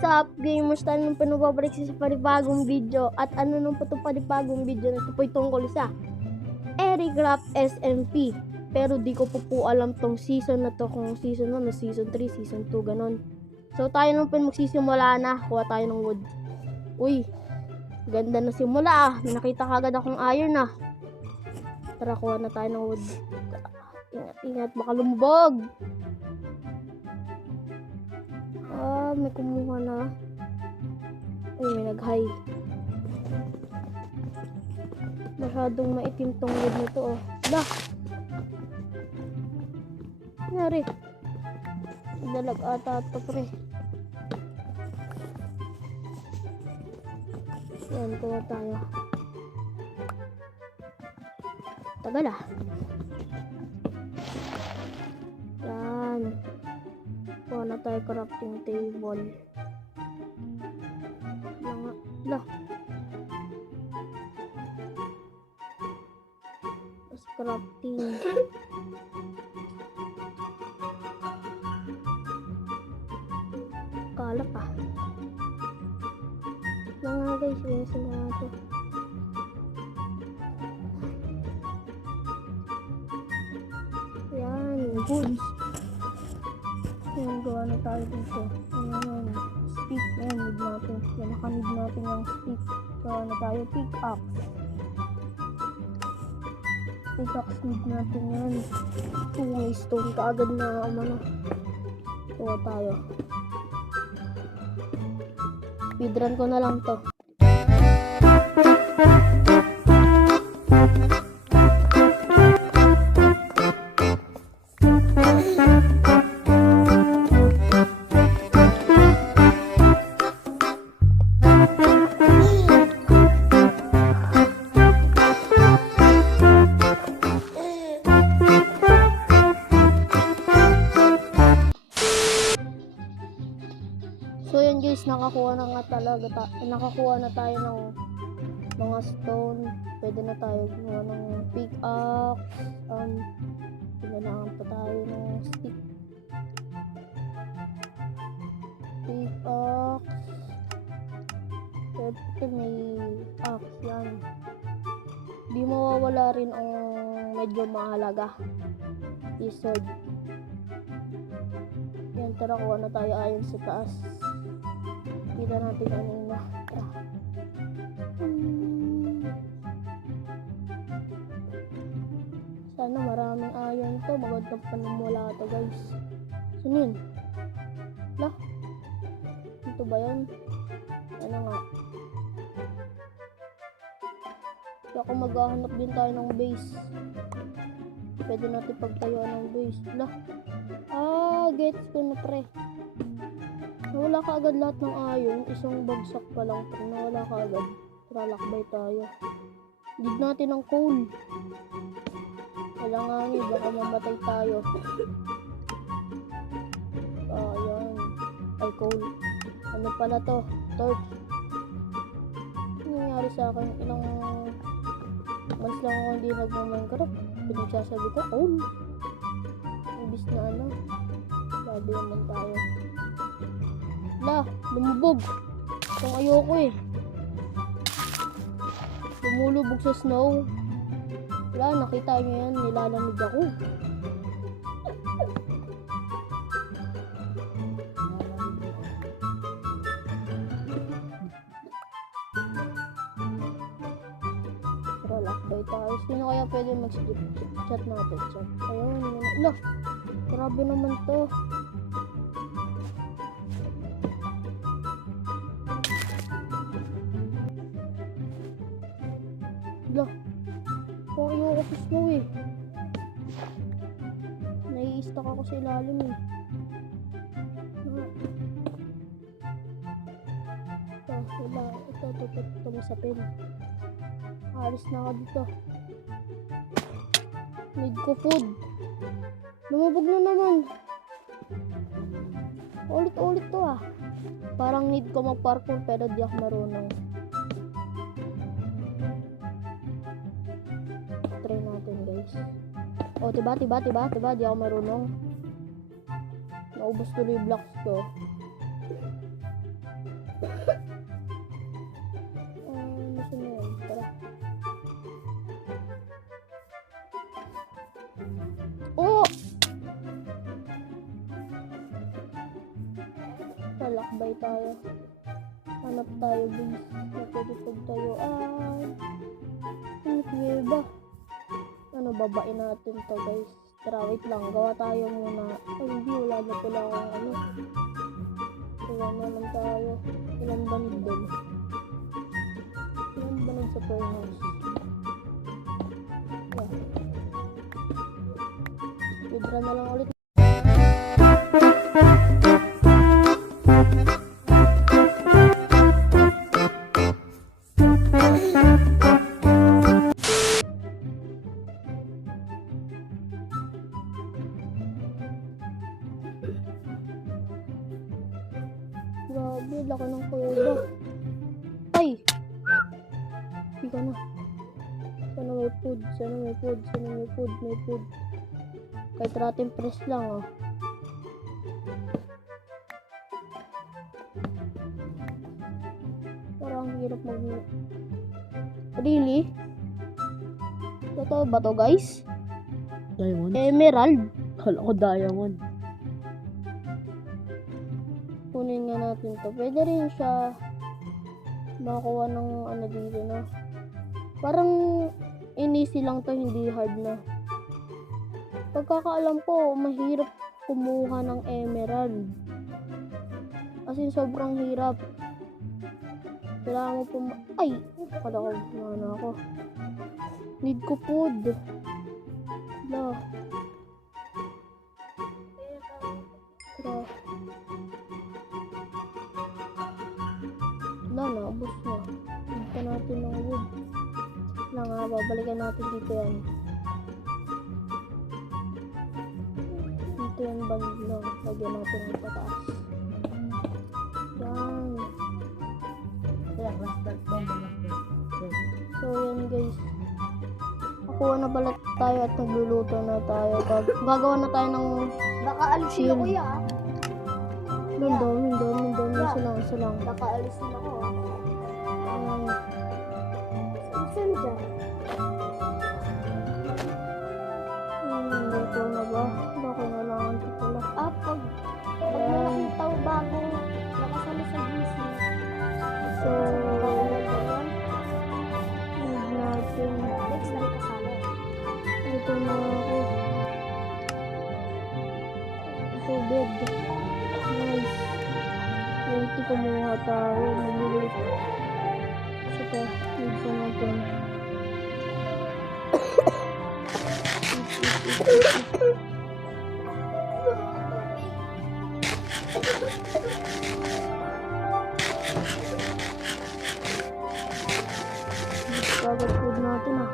Sup gamers, tayo nung pinababalik sa panibagong video. At ano nung po itong panibagong video na ito po'y tungkol sa Aircraft SMP. Pero di ko po alam tong season na to, kung season 1 o season 3, season 2, ganon. So tayo nung magsisimula na, kuha tayo ng wood. Uy, ganda na simula ah. May nakita kagad akong iron ah. Tara, kuha na tayo ng wood. Ingat, baka lumubog. May kumuha na. Ay, may nag-high. Masyadong maitim tong wood na to, oh. Dah! Nangyari. Dalag ata ito, pre. Yan, kuha tayo. Tagal ah. Yan. Kuha na tayo crafting table. Lah. Tapos crafting. Kalap ah. Lang nga guys, winisin na ito. Yan, good. Yan, gawa na tayo dito. Ayan, stick. Ayan, need natin. Yan, nakanid natin yung stick. Gawa na tayo, pickaxe. Pickaxe need natin yan. May stone kaagad na ano. Kuha tayo. Speedrun ko na lang to. So yun guys, nakakuha na tayo ng mga stone. Pwede na tayo gumawa ng pickaxe. Kailangan pa tayo ng stick. Pickaxe. Pwede may axe yan. Di mawawala rin ang medyo mahalaga. Isod. Yan, tara, kuha na tayo ayon sa taas. Kita natin ano na. Sana maraming ayon to. Magandang panumula to guys. Saan yun? Lah? Ito ba yan? Ano nga? Kaya kung maghahanap din tayo ng base, pwede natin pagtayuan ng base. Lah? Gets ko na pre. Nawala ka agad lahat ng iron. Isang bagsak pa lang pre. Nawala ka agad. Lalakbay tayo. Need natin ng coal. Kailangan baka mamatay tayo. Ayan. Ay, coal. Ano pala to? Torch. Ano nangyari sa akin? Ilang months lang ako hindi nag-Minecraft. Pinagsasabi ko, coal. Ibis na ano. Sabi naman tayo. Lah, lumubog. Kung ayoko eh. Lumulubog sa snow. Wala, nakita nyo yan. Nilalamig ako. Pero lakbay tayo. Sino kaya pwede mag-chat natin? Chat. Ayun. Lah, grabe naman to. Lah, kung ayoko sa snow eh. Nai-stuck ako sa ilalim eh. Ito masapin. Alis na ako dito. Need ko food. Lumubog na naman. Ulit to ah. Parang need ko mag-parkour pero di ako marunong. Try natin guys. O, diba? Di ako marunong. Naubos tuloy yung blocks ko. Nasa na yun? Tara. Oh! Talakbay tayo. Hanap tayo, guys. Napagod tayo. Ano ba? Ano, babain natin to, guys. Tara, wait lang. Gawa tayo muna. Ay, hindi. Wala na pala akong ano. Gawa na lang tayo. Ilan banig doon? Ilan banig sa furnace? Yeah. Speedrun na lang ulit. Grabe, laki ng kuba. Ay! Hindi ka na. Sana may food, sana may food, sana may food, may food. Kahit rating press lang, oh. Parang hirap mag... Really? Totoo ba to, guys? Diamond? Emerald? Kala ko diamond. Kunin nga natin to. Pwede rin siya makakuha ng ano dito, no? Parang easy lang to, hindi hard na. Pagkakaalam ko, mahirap kumuha ng emerald. As in, sobrang hirap. Kailangan mo ay! Kada ko, ano ako. Need ko food. Wala. Tara. Wala na, ubos na. Hintay natin ng wood. Wala nga, babalikan natin dito yan. Dito yan band lang. Lagyan natin ng pataas. Yan. So yan guys. Nakuha na pala tayo at nagluluto na tayo. Gagawa na tayo ng Nakaalis na kuya. Nandun. Isa lang. Nakaalis na ako. Saan dyan? Luto na ba? Baka na lang ito pala. Pag may nakita ko bagong nakasali sa GC. So, need natin. Next na rin kasali. Ito na ako. Tubig. Nice. Yung kumuha tayo. Magulit. Saka, need pa natin. Agad food natin ah.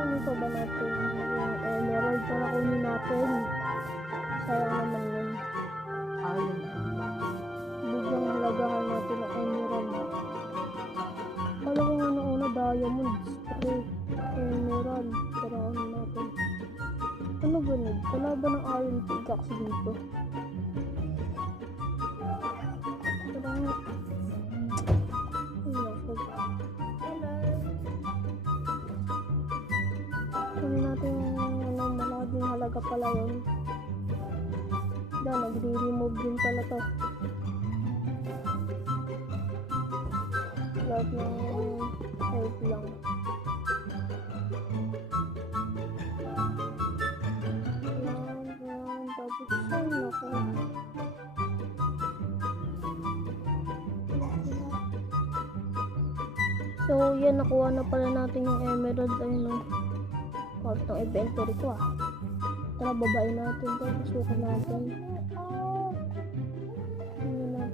Ano ba natin yung emerald para kunin natin? Sayang naman yun. Bigyang halagahan natin ang emerald. Kala ko nga na una diamond, spray, emerald. Tarahan natin. Ano ba nid? Wala ba ng iron pickaxe dito? Tarahan. Kunin natin yung malaking halaga pala yun. Nagre-remove din pala to. Lahat ng help lang. Yan. Tapos saan ako? So yan, nakuha na pala natin yung emerald. Ayun o. Part ng inventory ko ah. Tara, babain natin to. Pasukan natin. Hindi natin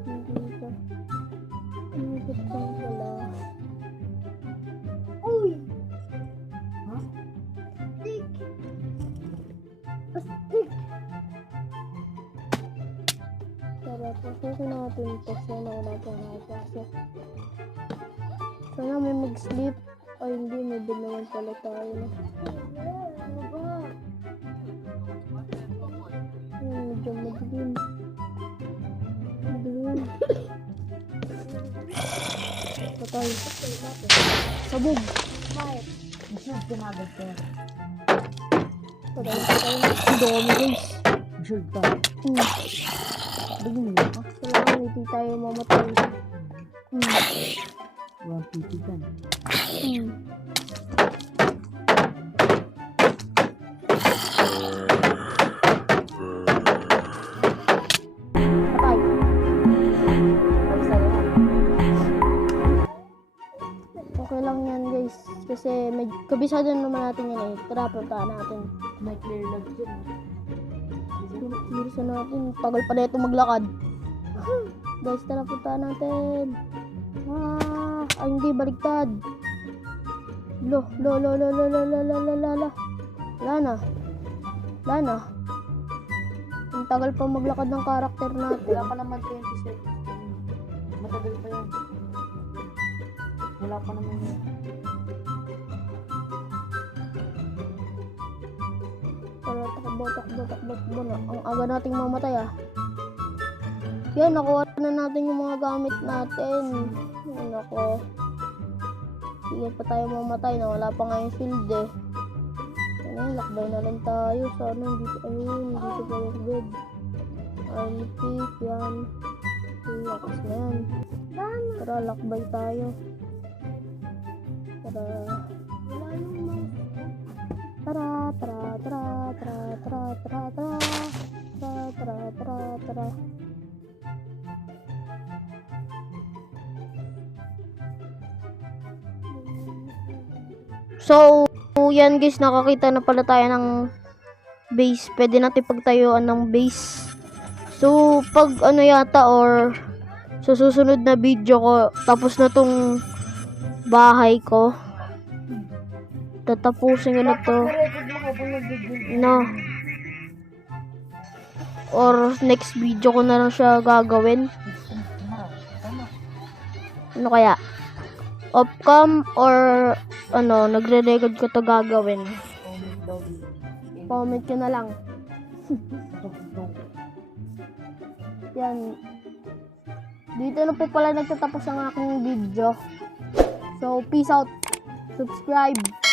Tara, pasukin natin ito. Sana wala pang nakapasok. Sana may mag-sleep. Ay, hindi. May bill naman pala tayo. Ano ba? Medyo madilim. Madilim. Patay. Sabog. Bakit? Sure, pinagod ka. Patay. Ang dami guys. Sure ka. Bagay mo ka. Kailangan hindi tayo mamatay. Walang titigan. Patay. Okay lang yan guys. Kasi may kabisado naman natin yan eh. Tara, puntaan natin. May clear log dyan. Bilisan natin. Tagal pa na ito maglakad. Guys, tara, puntaan natin. Ay, hindi, baliktad. Lo. Lana. Ang tagal pa maglakad ng karakter natin. Wala pa naman 20 seconds. Matagal pa yan. Wala pa naman yan. Tara, takbo na. Ang aga nating mamatay ah. Yan, nakuha na natin yung mga gamit natin. Yan ako. Sige pa tayo mamatay na wala pa nga yung shield eh. Ayun, lakbay na lang tayo. Sana dito, ayun, dito pa yung bed. Army pick, yan. Lakas na yan. Tara, lakbay tayo. Tara. Wala yung mouse. Tara. So, yan guys, nakakita na pala tayo ng base. Pwede natin pagtayuan ng base. So, pag ano yata or sa susunod na video ko, tapos na tong bahay ko, tatapusin ko na to. Record mo habang nag-video. No. Or next video ko na lang siya gagawin. Ano kaya? Off-cam or ano, nagre-record ko to gagawin. Comment ko na lang. Yan. Dito na po pala nagtatapos ang aking video. So, peace out. Subscribe.